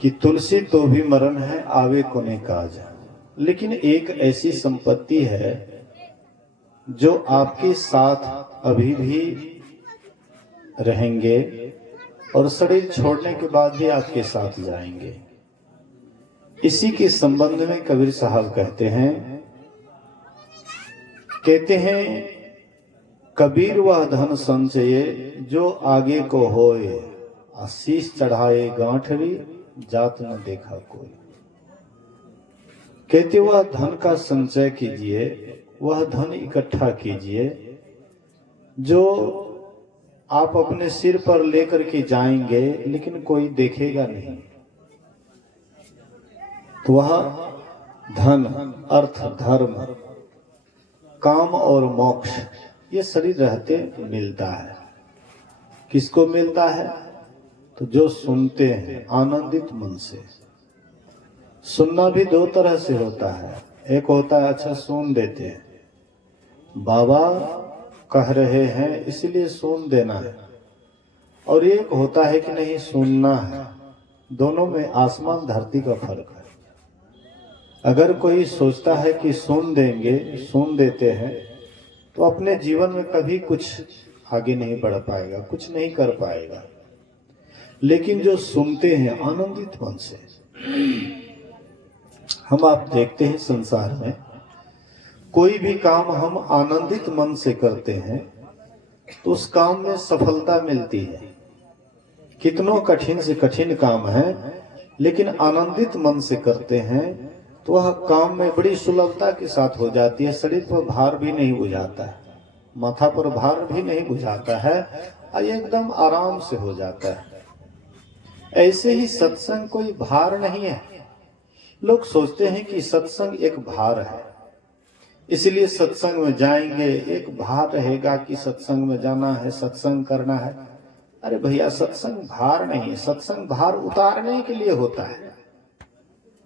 कि तुलसी तो भी मरण है, आवे कोने काज। लेकिन एक ऐसी संपत्ति है जो आपके साथ अभी भी रहेंगे और शरीर छोड़ने के बाद भी आपके साथ जाएंगे। इसी के संबंध में कबीर साहब कहते हैं कबीर वह धन संचये जो आगे को होए, आशीष चढ़ाए गांठरी जात न देखा कोई। कहते वह धन का संचय कीजिए, वह धन इकट्ठा कीजिए जो आप अपने सिर पर लेकर के जाएंगे लेकिन कोई देखेगा नहीं। तो वह धन, अर्थ, धर्म, काम और मोक्ष ये शरीर रहते मिलता है। किसको मिलता है? तो जो सुनते हैं आनंदित मन से। सुनना भी दो तरह से होता है। एक होता है अच्छा सुन देते हैं, बाबा कह रहे हैं इसलिए सुन देना है, और एक होता है कि नहीं सुनना है। दोनों में आसमान धरती का फर्क है। अगर कोई सोचता है कि सुन देंगे, सुन देते हैं, तो अपने जीवन में कभी कुछ आगे नहीं बढ़ पाएगा, कुछ नहीं कर पाएगा। लेकिन जो सुनते हैं आनंदित मन से, हम आप देखते हैं संसार में कोई भी काम हम आनंदित मन से करते हैं तो उस काम में सफलता मिलती है। कितनों कठिन से कठिन काम है लेकिन आनंदित मन से करते हैं तो वह काम में बड़ी सुलभता के साथ हो जाती है। शरीर पर भार भी नहीं बुझाता है, माथा पर भार भी नहीं बुझाता है और एकदम आराम से हो जाता है। ऐसे ही सत्संग कोई भार नहीं है। लोग सोचते हैं कि सत्संग एक भार है, इसलिए सत्संग में जाएंगे, एक भार रहेगा कि सत्संग में जाना है, सत्संग करना है। अरे भैया, सत्संग भार नहीं है। सत्संग भार उतारने के लिए होता है,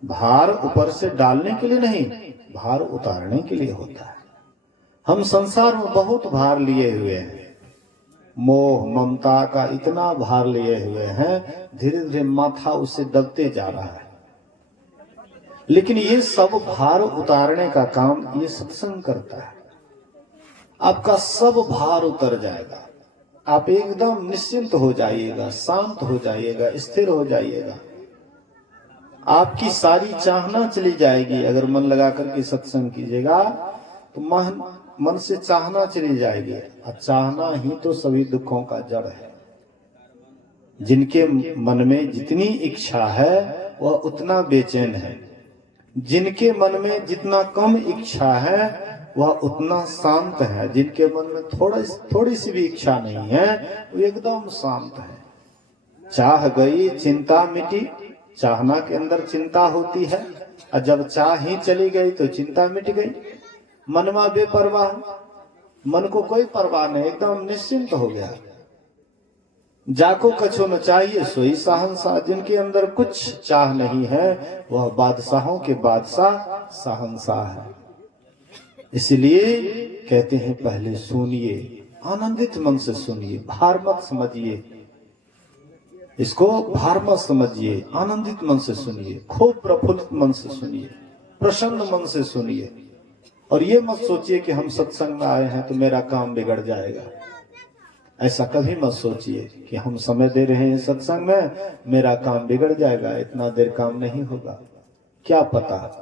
भार ऊपर से डालने के लिए नहीं, भार उतारने के लिए होता है। हम संसार में बहुत भार लिए हुए हैं, मोह ममता का इतना भार लिए हुए हैं, धीरे धीरे माथा उससे दबते जा रहा है। लेकिन ये सब भार उतारने का काम ये सत्संग करता है। आपका सब भार उतर जाएगा, आप एकदम निश्चिंत हो जाइएगा, शांत हो जाइएगा, स्थिर हो जाइएगा। आपकी सारी चाहना चली जाएगी। अगर मन लगा करके सत्संग कीजिएगा तो मन से चाहना चली जाएगी, और चाहना ही तो सभी दुखों का जड़ है। जिनके मन में जितनी इच्छा है वह उतना बेचैन है, जिनके मन में जितना कम इच्छा है वह उतना शांत है। जिनके मन में थोड़ी सी भी इच्छा नहीं है वो एकदम शांत है। चाह गई चिंता मिटी, चाहना के अंदर चिंता होती है, और जब चाह ही चली गई तो चिंता मिट गई। मनमा बेपरवाह, मन को कोई परवाह नहीं, एकदम निश्चिंत हो गया। जाको कछो न चाहिए सोई शहंशाह। जिनके अंदर कुछ चाह नहीं है वह बादशाहों के बादशाह शहंशाह है। इसलिए कहते हैं पहले सुनिए, आनंदित मन से सुनिए, भार मत समझिए, इसको भार मत समझिए, आनंदित मन से सुनिए, खूब प्रफुल्लित मन से सुनिए, प्रसन्न मन से सुनिए। और ये मत सोचिए कि हम सत्संग में आए हैं तो मेरा काम बिगड़ जाएगा। ऐसा कभी मत सोचिए कि हम समय दे रहे हैं सत्संग में, मेरा काम बिगड़ जाएगा, इतना देर काम नहीं होगा। क्या पता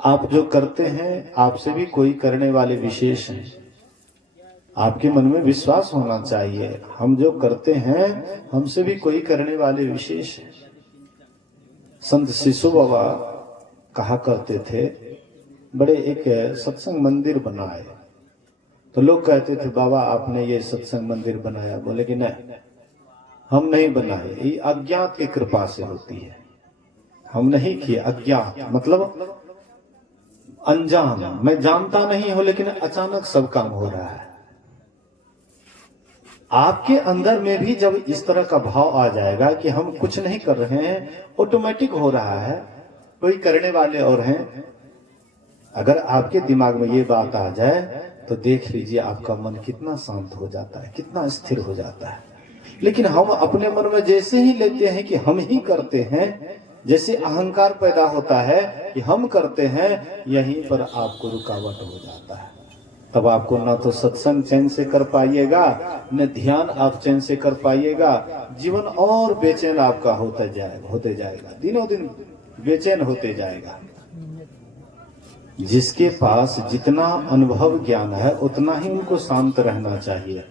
आप जो करते हैं आपसे भी कोई करने वाले विशेष हैं। आपके मन में विश्वास होना चाहिए, हम जो करते हैं हमसे भी कोई करने वाले विशेष हैं। संत शिशु बाबा कहा करते थे, बड़े एक सत्संग मंदिर बनाए। तो लोग कहते थे बाबा आपने ये सत्संग मंदिर बनाया। बोले कि नहीं, हम नहीं बनाए, ये अज्ञात की कृपा से होती है, हम नहीं किए। अज्ञात मतलब अनजान, मैं जानता नहीं हूं लेकिन अचानक सब काम हो रहा है। आपके अंदर में भी जब इस तरह का भाव आ जाएगा कि हम कुछ नहीं कर रहे हैं, ऑटोमेटिक हो रहा है, कोई करने वाले और हैं। अगर आपके दिमाग में ये बात आ जाए तो देख लीजिए आपका मन कितना शांत हो जाता है, कितना स्थिर हो जाता है। लेकिन हम अपने मन में जैसे ही लेते हैं कि हम ही करते हैं, जैसे अहंकार पैदा होता है कि हम करते हैं, यहीं पर आपको रुकावट हो जाता है। तब आपको ना तो सत्संग चैन से कर पाइएगा, न ध्यान आप चैन से कर पाइएगा। जीवन और बेचैन आपका होते जाएगा, दिनों दिन बेचैन होते जाएगा। जिसके पास जितना अनुभव ज्ञान है उतना ही उनको शांत रहना चाहिए।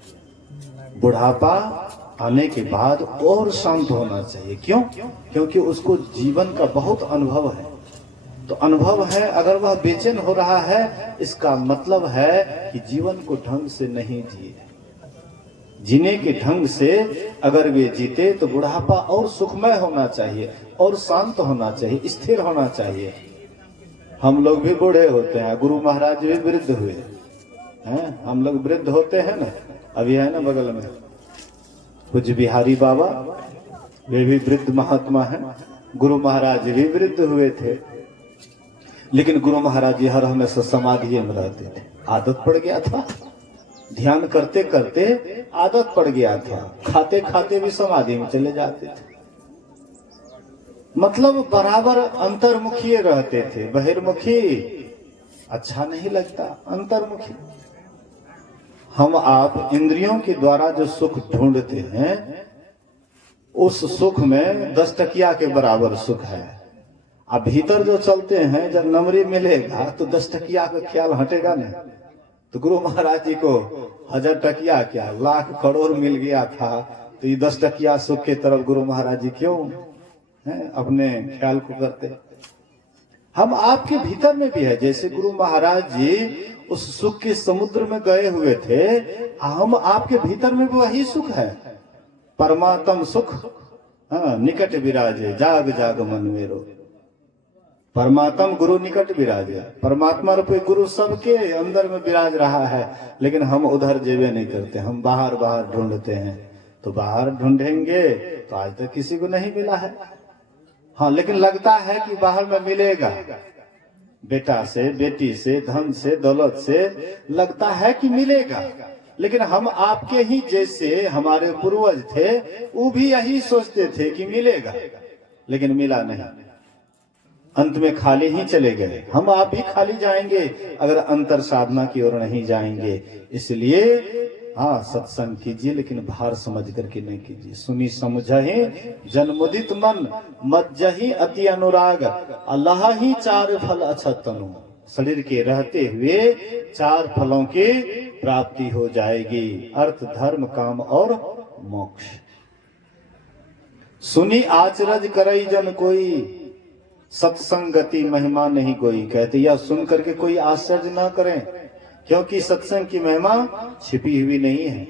बुढ़ापा आने के बाद और शांत होना चाहिए। क्यों? क्योंकि उसको जीवन का बहुत अनुभव है। तो अनुभव है, अगर वह बेचैन हो रहा है, इसका मतलब है कि जीवन को ढंग से नहीं जिए। जीने के ढंग से अगर वे जीते तो बुढ़ापा और सुखमय होना चाहिए, और शांत होना चाहिए, स्थिर होना चाहिए। हम लोग भी बूढ़े होते हैं, गुरु महाराज भी वृद्ध हुए हैं, हम लोग वृद्ध होते हैं ना। अभी है ना बगल में कुछ बिहारी बाबा, वे भी वृद्ध महात्मा हैं। गुरु महाराज भी वृद्ध हुए थे, लेकिन गुरु महाराज जी हर हमेशा समाधि में रहते थे। आदत पड़ गया था, ध्यान करते करते आदत पड़ गया था, खाते खाते भी समाधि में चले जाते थे। मतलब बराबर अंतर्मुखी रहते थे, बहिर्मुखी अच्छा नहीं लगता, अंतर्मुखी। हम आप इंद्रियों के द्वारा जो सुख ढूंढते हैं, उस सुख में 10 टकिया के बराबर सुख है। अब भीतर जो चलते हैं, जब नमरी मिलेगा तो 10 टकिया का ख्याल हटेगा नहीं। तो गुरु महाराज जी को 1000 टकिया क्या, लाख करोड़ मिल गया था, तो ये 10 टकिया सुख के तरफ गुरु महाराज जी क्यों अपने ख्याल को करते। हम आपके भीतर में भी है, जैसे गुरु महाराज जी उस सुख के समुद्र में गए हुए थे, हम आपके भीतर में भी वही सुख है, परमात्म सुख। निकट विराजे जाग जाग मन मेरो, परमात्म गुरु निकट विराजे। परमात्मा रूपी गुरु सबके अंदर में विराज रहा है, लेकिन हम उधर जेबे नहीं करते, हम बाहर बाहर ढूंढते हैं। तो बाहर ढूंढेंगे तो आज तक किसी को नहीं मिला है। हाँ, लेकिन लगता है कि बाहर में मिलेगा, बेटा से, बेटी से, धन से, दौलत से लगता है कि मिलेगा। लेकिन हम आपके ही जैसे हमारे पूर्वज थे, वो भी यही सोचते थे कि मिलेगा, लेकिन मिला नहीं। अंत में खाली ही चले गए। हम आप भी खाली जाएंगे अगर अंतर साधना की ओर नहीं जाएंगे। इसलिए हाँ, सत्संग कीजिए, लेकिन भार समझ करके नहीं कीजिए। सुनी समझहि जन्मुदित मन, मज्जहि अति अनुराग, अल्लाह ही 4 फल अछत तनु। शरीर के रहते हुए 4 फलों की प्राप्ति हो जाएगी, अर्थ, धर्म, काम और मोक्ष। सुनी आचरज करई जन कोई, सत्संगति महिमा नहीं कोई। कहते यह सुन करके कोई आश्चर्य ना करें, क्योंकि सत्संग की महिमा छिपी हुई नहीं है।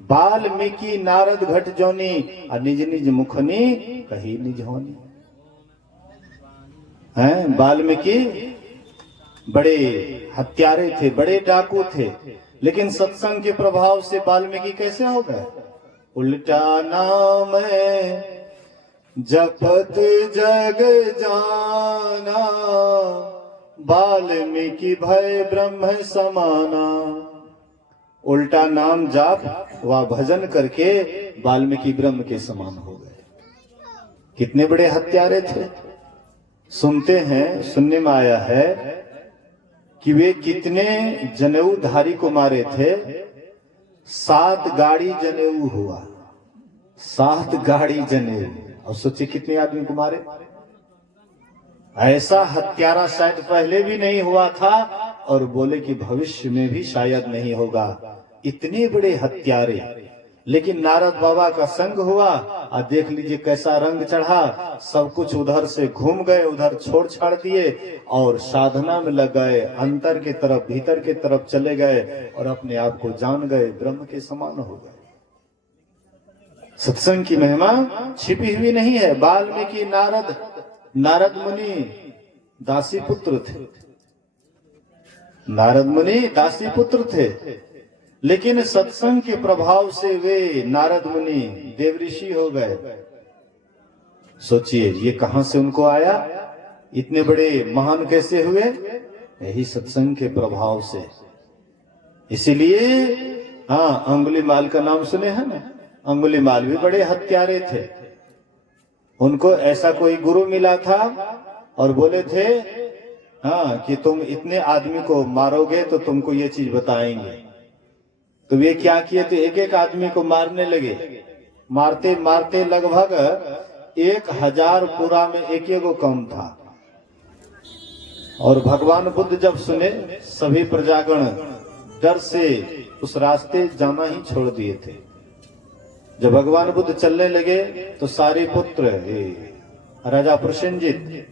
वाल्मीकि नारद घट जोनी, निज निज मुखनी कही निज होनी। हैं, वाल्मीकि बड़े हत्यारे थे, बड़े डाकू थे, लेकिन सत्संग के प्रभाव से वाल्मीकि कैसे हो गए? उल्टा नाम है जपत जग जाना, वाल्मीकि भय ब्रह्म समाना। उल्टा नाम जाप व भजन करके वाल्मीकि ब्रह्म के समान हो गए। कितने बड़े हत्यारे थे। सुनते हैं, सुनने में आया है कि वे कितने जनेऊधारी को मारे थे। 7 गाड़ी जनेऊ हुआ, 7 गाड़ी जनेऊ। और सोचिए कितने आदमी को मारे। ऐसा हत्यारा शायद पहले भी नहीं हुआ था, और बोले कि भविष्य में भी शायद नहीं होगा। इतने बड़े हत्यारे। लेकिन नारद बाबा का संग हुआ, और देख लीजिए कैसा रंग चढ़ा। सब कुछ उधर से घूम गए, उधर छोड़ छाड़ दिए और साधना में लग गए। अंतर के तरफ, भीतर के तरफ चले गए और अपने आप को जान गए, ब्रह्म के समान हो गए। सत्संग की महिमा छिपी हुई नहीं है। वाल्मीकि नारद मुनि दासी पुत्र थे। नारद मुनि दासी पुत्र थे, लेकिन सत्संग के प्रभाव से वे नारद मुनि देव ऋषि हो गए। सोचिए ये कहां से उनको आया, इतने बड़े महान कैसे हुए? यही सत्संग के प्रभाव से। इसीलिए हाँ, अंगुलीमाल का नाम सुने हैं ना। अंगुलीमाल भी बड़े हत्यारे थे। उनको ऐसा कोई गुरु मिला था और बोले थे हाँ कि तुम इतने आदमी को मारोगे तो तुमको ये चीज बताएंगे। तो वे क्या किए थे, एक एक आदमी को मारने लगे। मारते मारते लगभग 1000 पूरा में एक को कम था। और भगवान बुद्ध जब सुने, सभी प्रजागण डर से उस रास्ते जाना ही छोड़ दिए थे। जब भगवान बुद्ध चलने लगे तो सारे पुत्र राजा प्रसेनजित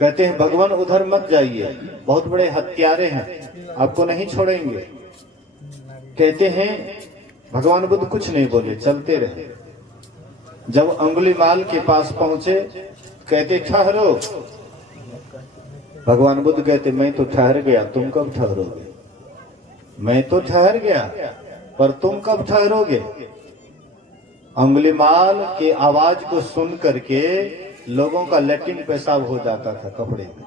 कहते हैं भगवान उधर मत जाइए, बहुत बड़े हत्यारे हैं, आपको नहीं छोड़ेंगे। कहते हैं भगवान बुद्ध कुछ नहीं बोले, चलते रहे। जब अंगुलीमाल के पास पहुंचे कहते ठहरो। भगवान बुद्ध कहते मैं तो ठहर गया, तुम कब ठहरोगे? मैं तो ठहर गया पर तुम कब ठहरोगे? अंगुलीमाल के आवाज को सुन करके लोगों का लैट्रिन पेशाब हो जाता था कपड़े में।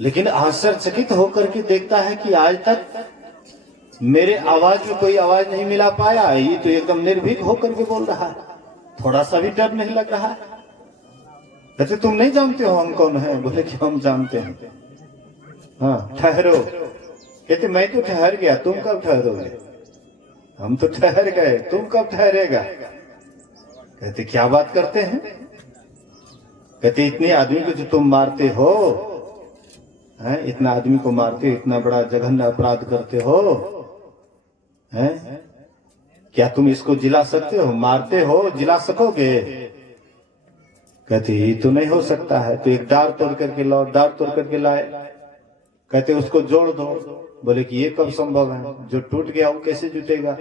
लेकिन आश्चर्यचकित होकर के देखता है कि आज तक मेरे आवाज में कोई आवाज नहीं मिला पाया। ये तो एकदम निर्भीक होकर के बोल रहा है, थोड़ा सा भी डर नहीं लग रहा। कहते तुम नहीं जानते हो हम कौन है? बोले कि हम जानते हैं। हाँ ठहरो। कहते मैं तो ठहर गया, तुम कब ठहरोगे? हम तो ठहर गए, तुम कब ठहरेगा? कहते क्या बात करते हैं? कहते इतने आदमी को जो तुम मारते हो, हैं? इतना आदमी को मारते हो, इतना बड़ा जघन्य अपराध करते हो, हैं? क्या तुम इसको जिला सकते हो? मारते हो, जिला सकोगे? कहते ये तो नहीं हो सकता है। तो एक डार तोड़ करके लाओ। डार तोड़ करके लाए। कहते उसको जोड़ दो। बोले कि ये कब संभव है? जो टूट गया वो कैसे जुटेगा?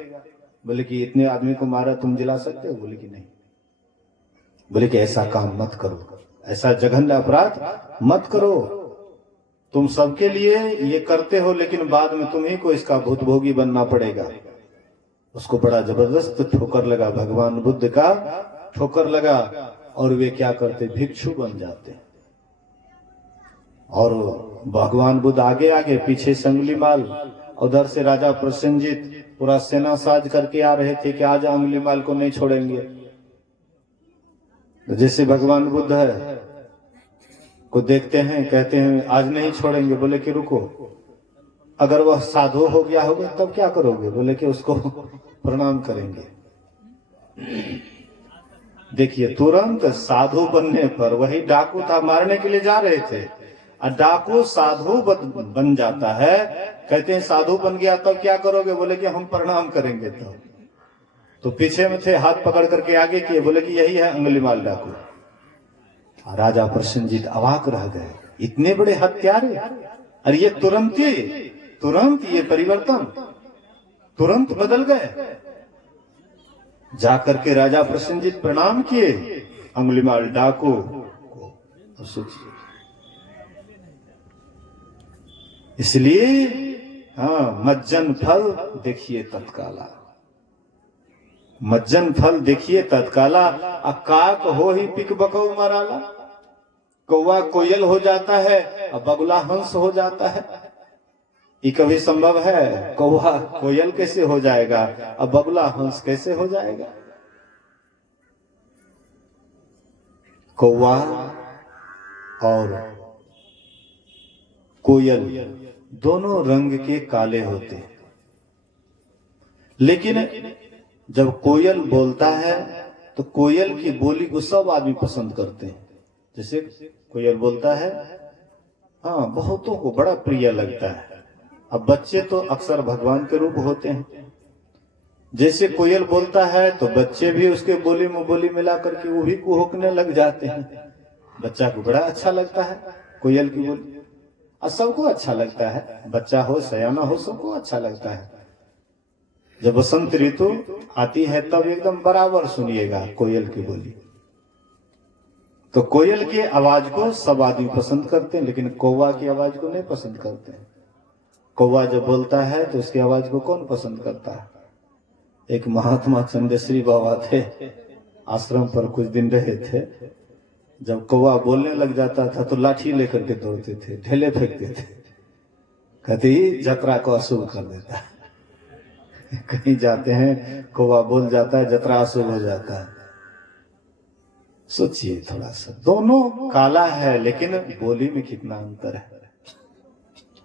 बोले कि इतने आदमी को मारा, तुम जिला सकते हो? बोले कि नहीं। बोले कि ऐसा काम मत करो, ऐसा जघन्य अपराध मत करो। तुम सबके लिए ये करते हो, लेकिन बाद में तुम्ही को इसका भुतभोगी बनना पड़ेगा। उसको बड़ा जबरदस्त ठोकर लगा, भगवान बुद्ध का ठोकर लगा। और वे क्या करते, भिक्षु बन जाते। और भगवान बुद्ध आगे आगे, पीछे अंगुलीमाल, उधर से राजा प्रसेनजित पूरा सेना साज करके आ रहे थे कि आज अंगुलीमाल को नहीं छोड़ेंगे। तो जैसे भगवान बुद्ध है को देखते हैं, कहते हैं आज नहीं छोड़ेंगे। बोले कि रुको, अगर वह साधु हो गया होगा तब क्या करोगे? बोले कि उसको प्रणाम करेंगे। देखिए तुरंत साधु बनने पर, वही डाकू था, मारने के लिए जा रहे थे, और डाकू साधु बन जाता है। कहते हैं साधु बन गया तब क्या करोगे? बोले कि हम प्रणाम करेंगे। तो पीछे में थे, हाथ पकड़ करके आगे किए। बोले कि यही है अंगुलीमाल डाकू। राजा प्रसेनजित अवाक रह गए, इतने बड़े हत्यारे। और ये तुरंत ये परिवर्तन तुरंत बदल गए। जाकर के राजा प्रसेनजित प्रणाम किए अंगुलीमाल डाकू को। इसलिए हाँ, मज्जन फल देखिए तत्काला, मज्जन फल देखिए तत्काला। अकाक हो ही पिक बकौ मराला। कौवा कोयल हो जाता है, अब बगुला हंस हो जाता है। ये कभी संभव है? कौवा कोयल कैसे हो जाएगा, अब बगुला हंस कैसे हो जाएगा? कौवा और कोयल दोनों रंग के काले होते, लेकिन जब कोयल बोलता है तो कोयल की बोली को सब आदमी पसंद करते हैं। जैसे कोयल बोलता है, हाँ, बहुतों को बड़ा प्रिय लगता है। अब बच्चे तो अक्सर भगवान के रूप होते हैं। जैसे कोयल बोलता है तो बच्चे भी उसके बोली में बोली मिला करके वो भी कुहकने लग जाते हैं। बच्चा को बड़ा अच्छा लगता है कोयल की बोली, और सबको अच्छा लगता है, बच्चा हो सयाना हो सबको अच्छा लगता है। जब बसंत ऋतु आती है तब एकदम बराबर सुनिएगा कोयल की बोली। तो कोयल के आवाज को सब आदमी पसंद करते हैं, लेकिन कौवा की आवाज को नहीं पसंद करते हैं। कौवा जब बोलता है तो उसकी आवाज को कौन पसंद करता है? एक महात्मा चंदेश्वरी बाबा थे, आश्रम पर कुछ दिन रहे थे। जब कौवा बोलने लग जाता था तो लाठी लेकर के दौड़ते थे, ढेले फेंकते थे, कहते ही जतरा को अशुभ कर देता है। कहीं जाते हैं कौवा बोल जाता है, जतरा शुरू हो जाता है। सोचिए थोड़ा सा, दोनों काला है लेकिन बोली में कितना अंतर है।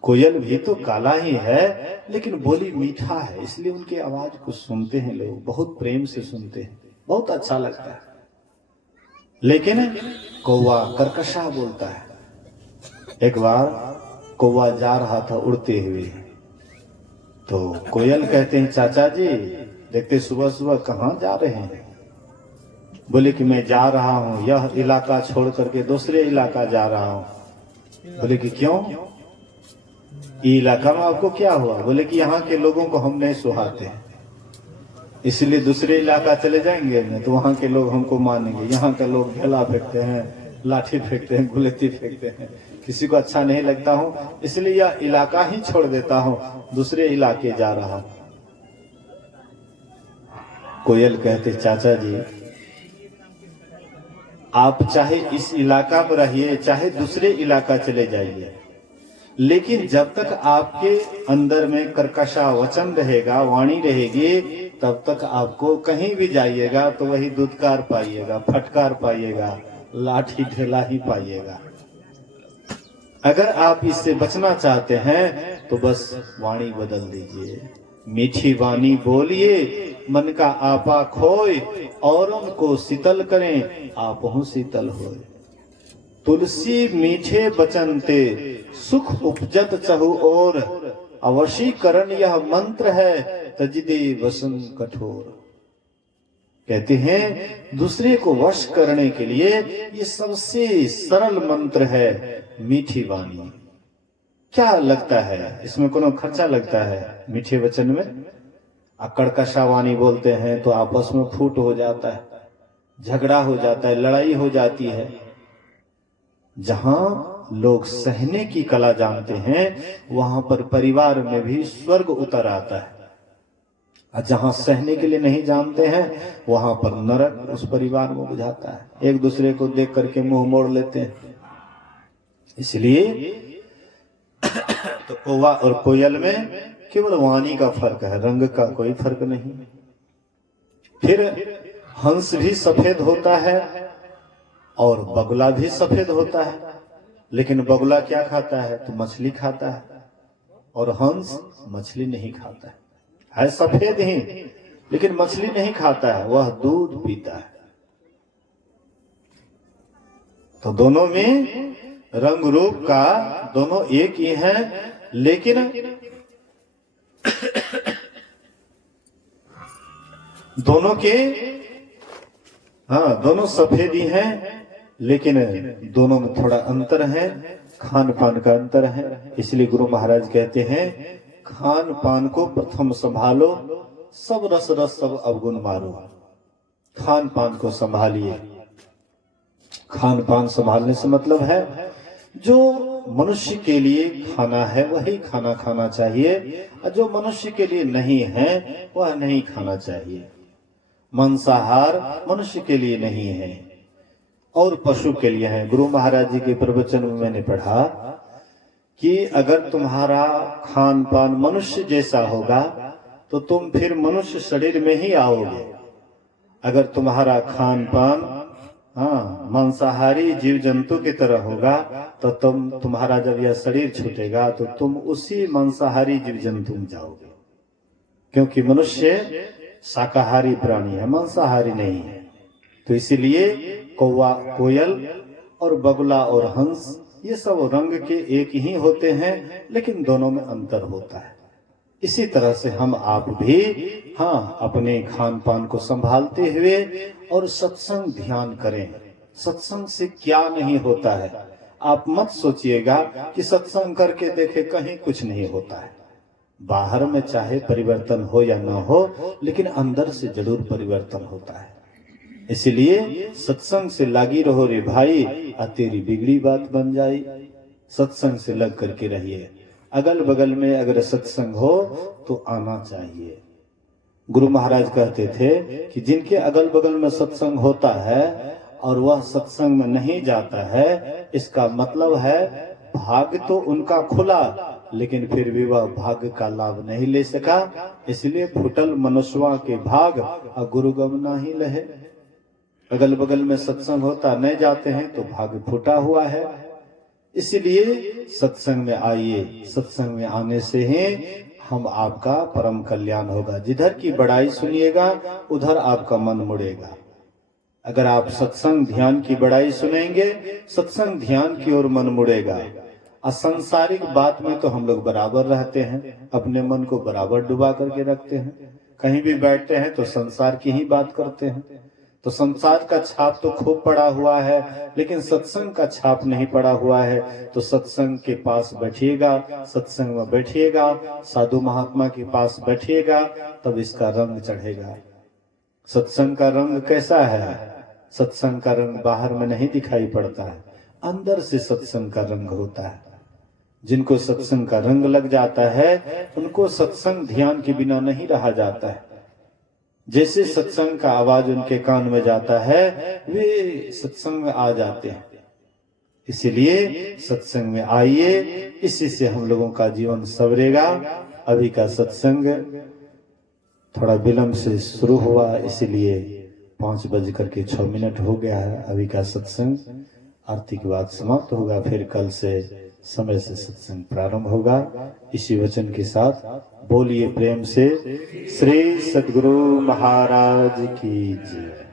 कोयल भी तो काला ही है लेकिन बोली मीठा है, इसलिए उनकी आवाज को सुनते हैं लोग, बहुत प्रेम से सुनते हैं, बहुत अच्छा लगता है। लेकिन कौवा कर्कशा बोलता है। एक बार कौवा जा रहा था उड़ते हुए, तो कोयल कहते हैं, चाचा जी देखते सुबह सुबह कहाँ जा रहे हैं? बोले कि मैं जा रहा हूँ, यह इलाका छोड़ करके दूसरे इलाका जा रहा हूँ। बोले कि क्यों? ये इलाका में आपको क्या हुआ? बोले कि यहाँ के लोगों को हम नहीं सुहाते हैं, इसलिए दूसरे इलाका चले जाएंगे न तो वहाँ के लोग हमको मानेंगे। यहाँ के लोग ढेला फेंकते हैं, लाठी फेंकते हैं, गुलेती फेंकते हैं, किसी को अच्छा नहीं लगता हूँ, इसलिए यह इलाका ही छोड़ देता हूँ, दूसरे इलाके जा रहा हूँ। कोयल कहते, चाचा जी आप चाहे इस इलाका में रहिए, चाहे दूसरे इलाका चले जाइए, लेकिन जब तक आपके अंदर में कर्कशा वचन रहेगा, वाणी रहेगी, तब तक आपको कहीं भी जाइएगा तो वही दुत्कार पाइएगा, फटकार पाइएगा, लाठी ढेला ही पाइएगा। अगर आप इससे बचना चाहते हैं तो बस वाणी बदल दीजिए, मीठी वाणी बोलिए, मन का आपा खोए, औरों को शीतल करें, आपहु शीतल होए। तुलसी मीठे बचन ते सुख उपजत चहु और, अवशीकरण यह मंत्र है, तजिदे वसन कठोर। कहते हैं दूसरे को वश करने के लिए ये सबसे सरल मंत्र है मीठी वाणी। क्या लगता है इसमें, कोनो खर्चा लगता है मीठे वचन में? कर्कशा वाणी बोलते हैं तो आपस में फूट हो जाता है, झगड़ा हो जाता है, लड़ाई हो जाती है। जहां लोग सहने की कला जानते हैं वहां पर परिवार में भी स्वर्ग उतर आता है, और जहां सहने के लिए नहीं जानते हैं वहां पर नरक उस परिवार में बुझाता है। एक दूसरे को देख करके मुंह मोड़ लेते हैं। इसलिए तो कौवा और कोयल में केवल वाणी का फर्क है, रंग का कोई फर्क नहीं। फिर हंस भी सफेद होता है और बगुला भी सफेद होता है, लेकिन बगुला क्या खाता है? तो मछली खाता है, और हंस मछली नहीं खाता है सफेद ही, लेकिन मछली नहीं खाता है, वह दूध पीता है। तो दोनों में रंग रूप का दोनों एक ही हैं, लेकिन दोनों के दोनों सफेद ही हैं, लेकिन दोनों में थोड़ा अंतर है, खान पान का अंतर है। इसलिए गुरु महाराज कहते हैं, खान पान को प्रथम संभालो, सब रस रस सब अवगुण मारो। खान पान को संभालिए। खान पान संभालने से मतलब है जो मनुष्य के लिए खाना है वही खाना खाना चाहिए, और जो मनुष्य के लिए नहीं है वह नहीं खाना चाहिए। मांसाहार मनुष्य के लिए नहीं है और पशु के लिए है। गुरु महाराज जी के प्रवचन में मैंने पढ़ा कि अगर तुम्हारा खान पान मनुष्य जैसा होगा तो तुम फिर मनुष्य शरीर में ही आओगे। अगर तुम्हारा खान पान मांसाहारी जीव जंतु की तरह होगा तो तुम्हारा जब यह शरीर छूटेगा तो तुम उसी मांसाहारी जीव जंतु में जाओगे, क्योंकि मनुष्य शाकाहारी प्राणी है, मांसाहारी नहीं है। तो इसीलिए कौवा कोयल और बगुला और हंस ये सब रंग के एक ही होते हैं, लेकिन दोनों में अंतर होता है। इसी तरह से हम आप भी अपने खान पान को संभालते हुए और सत्संग ध्यान करें। सत्संग से क्या नहीं होता है, आप मत सोचिएगा कि सत्संग करके देखे कहीं कुछ नहीं होता है। बाहर में चाहे परिवर्तन हो या ना हो, लेकिन अंदर से जरूर परिवर्तन होता है। इसलिए सत्संग से लागी रहो रे भाई, तेरी बिगड़ी बात बन जाए। सत्संग से लग करके रहिए। अगल बगल में अगर सत्संग हो तो आना चाहिए। गुरु महाराज कहते थे कि जिनके अगल बगल में सत्संग होता है और वह सत्संग में नहीं जाता है, इसका मतलब है भाग्य तो उनका खुला, लेकिन फिर भी वह भाग्य का लाभ नहीं ले सका। इसलिए फुटल मनुष्यवा के भाग और गुरु गम नाही लहे। अगल बगल में सत्संग होता नहीं जाते हैं तो भाग्य फूटा हुआ है। इसलिए सत्संग में आइए, सत्संग में आने से ही हम आपका परम कल्याण होगा। जिधर की बड़ाई सुनिएगा उधर आपका मन मुड़ेगा। अगर आप सत्संग ध्यान की बड़ाई सुनेंगे, सत्संग ध्यान की ओर मन मुड़ेगा। असंसारिक बात में तो हम लोग बराबर रहते हैं, अपने मन को बराबर डुबा करके रखते हैं। कहीं भी बैठते हैं तो संसार की ही बात करते हैं। तो संसार का छाप तो खूब पड़ा हुआ है, लेकिन सत्संग का छाप नहीं पड़ा हुआ है। तो सत्संग के पास बैठिएगा, सत्संग में बैठिएगा, साधु महात्मा के पास बैठिएगा, तब इसका रंग चढ़ेगा। सत्संग का रंग कैसा है? सत्संग का रंग बाहर में नहीं दिखाई पड़ता है, अंदर से सत्संग का रंग होता है। जिनको सत्संग का रंग लग जाता है उनको सत्संग ध्यान के बिना नहीं रहा जाता है। जैसे सत्संग का आवाज उनके कान में जाता है वे सत्संग में आ जाते हैं। इसीलिए सत्संग में आइए, इसी से हम लोगों का जीवन संवरेगा। अभी का सत्संग थोड़ा विलंब से शुरू हुआ, इसीलिए 5:06 हो गया है। अभी का सत्संग आरती के बाद समाप्त होगा, फिर कल से समय से सत्संग प्रारंभ होगा। इसी वचन के साथ बोलिए प्रेम से श्री सद्गुरु महाराज की जय।